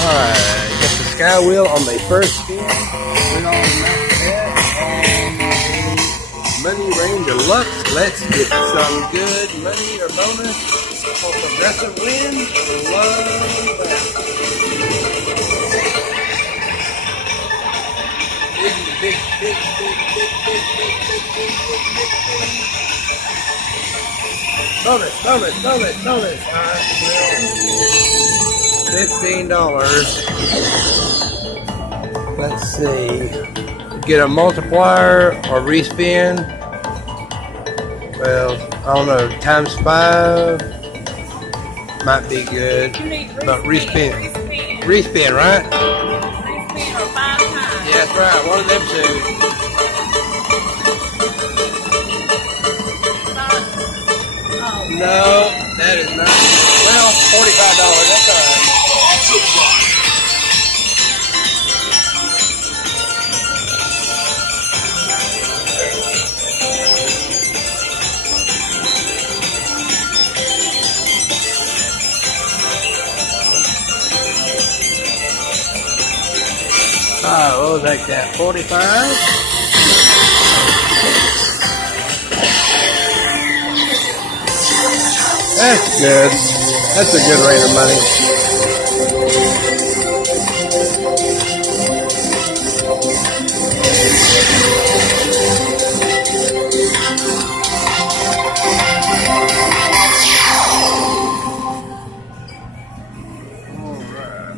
Alright, got the sky wheel on the first spin. Put on that on Money Rain Deluxe. Let's get some good money or bonus for progressive win. Love that. Big. Bonus. Alright, $15. Let's see. Get a multiplier or respin. Well, I don't know. Times 5 might be good. But respin, right? Respin or 5 times. Yeah, that's right. One of them two. No, that is not. Well, $45. That's all right. Oh, we'll take that. 45. That's good. That's a good rate of money.